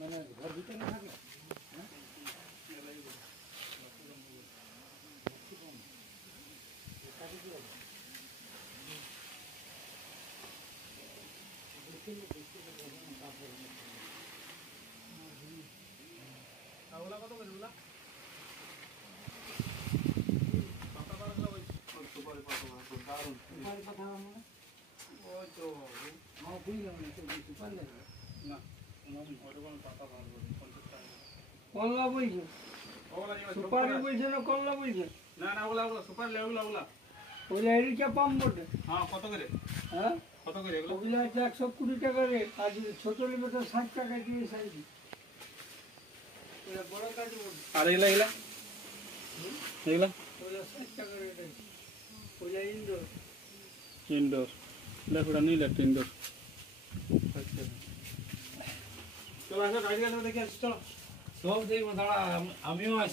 মানে ঘর ভিতরে থাকে কত করে বলা কমলা বলছো সুপারি বলছো না কমলা বলছো না না ওগুলা ওগুলা সুপারি ওগুলা ওগুলা ওগুলা এরিকা পাম বটে হ্যাঁ কত করে হ্যাঁ কত করে এগুলো ওগুলা 120 টাকা রে আর ছোট নিবে তো 60 টাকা দিয়ে সাইজ ওটা বড় কাজ বটে আর এগুলা এগুলা এগুলা ওগুলা 60 টাকা রেট আছে ওগুলা ইনডোর ইনডোর দেখো এটা নীল একটা ইনডোর আচ্ছা চলো আসো গাড়ি আসো দেখে আসো চলো সব দেখবো দাঁড়া আমিও আসি